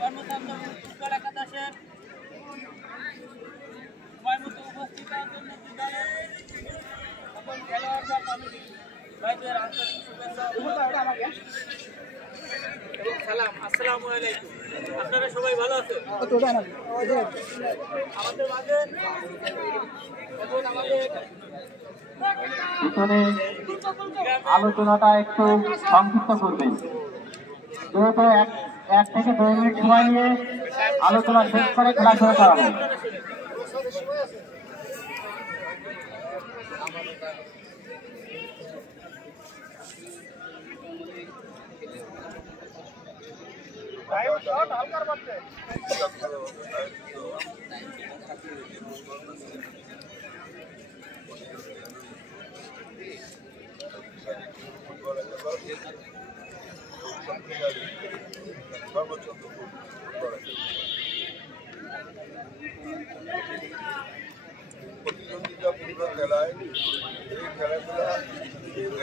কর্মতন্ত্র football একাদশের সময় মতো উপস্থিত হওয়ার জন্য বিদ্যালয়ের সকল খেলোয়াড় বা কমিটি ভাইদের আন্তরিক শুভেচ্ছা এবং সালাম। আসসালামু আলাইকুম। আপনারা সবাই ভালো আছেন? আমাদের মাঝে এখন আলোচনাটা একটু সংক্ষিপ্ত করবেন, যেহেতু 1 থেকে 2 মিনিট সময় নিয়ে আলোচনা শেষ করে খেলা শুরু করা হবে। প্রতিদ্বন্দ্বিতাপূর্ণ খেলায় এই খেলাধুলা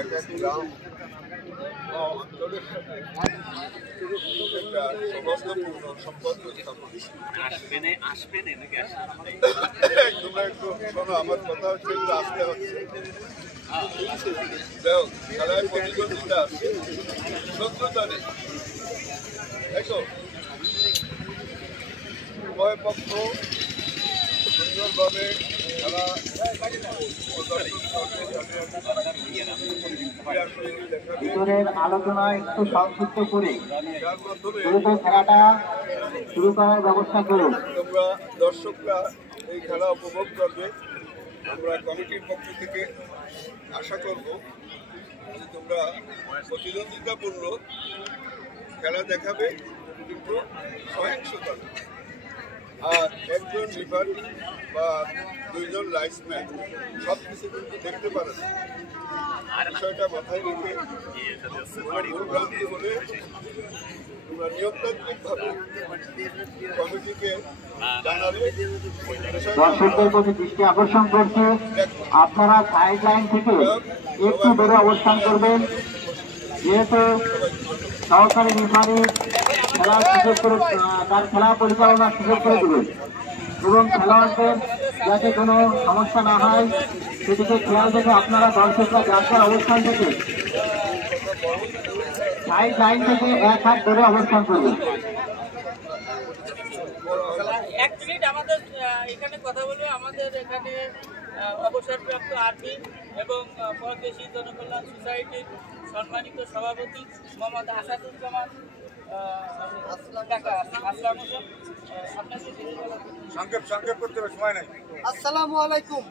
এক এক গ্রাম বা অঞ্চলের সাথে একটা সৌহার্দ্যপূর্ণ সম্পর্ক স্থাপন। তোমরা একটু শোনো, আমার কথা হচ্ছে একটু আসতে হচ্ছে। খেলায় প্রতিদ্বন্দ্বিতা আছে, শত্রুতা নেই, তাই তো? উভয় পক্ষ সুন্দরভাবে খেলা ভিতরের আলোচনা একটু সংক্ষিপ্ত করে দ্রুত খেলাটা শুরু করার ব্যবস্থা করুন। তোমরা দর্শকরা এই খেলা উপভোগ করবে। আমরা কমিটির পক্ষ থেকে আশা করব যে তোমরা প্রতিদ্বন্দ্বিতাপূর্ণ খেলা দেখাবে, কিন্তু সহিংসতা না। আর একজন রিফারি বা 2 জন লাইন্সম্যান সব কিছু কিন্তু দেখতে পারে না। বিষয়টা মাথায় রেখে ভুলভ্রান্তি হলে তোমরা নিয়মতান্ত্রিকভাবে কমিটিকে জানাবে। দর্শকদের প্রতি দৃষ্টি আকর্ষণ করছে, আপনারা সাইড লাইন থেকে একটু দূরে অবস্থান করবেন, যেহেতু সহকারী রিফারি খেলার সুযোগ করে তার খেলা পরিচালনার সুযোগ করে দেবেন এবং খেলোয়াড়দের যাতে কোনো সমস্যা না হয় সেদিকে খেয়াল রেখে আপনারা দর্শকরা যার অবস্থান থেকে সাইড লাইন থেকে 1 হাত ধরে অবস্থান করবেন। এক মিনিট আমাদের এখানে কথা বলবো। আমাদের এখানে অবসরপ্রাপ্ত আরবি এবং পরদেশী জনকল্যাণ সোসাইটির সম্মানিত সভাপতি মোহাম্মদ আসাদুজ্জামান সংক্ষেপ করতে হবে, সময় নাই। আসসালামু আলাইকুম।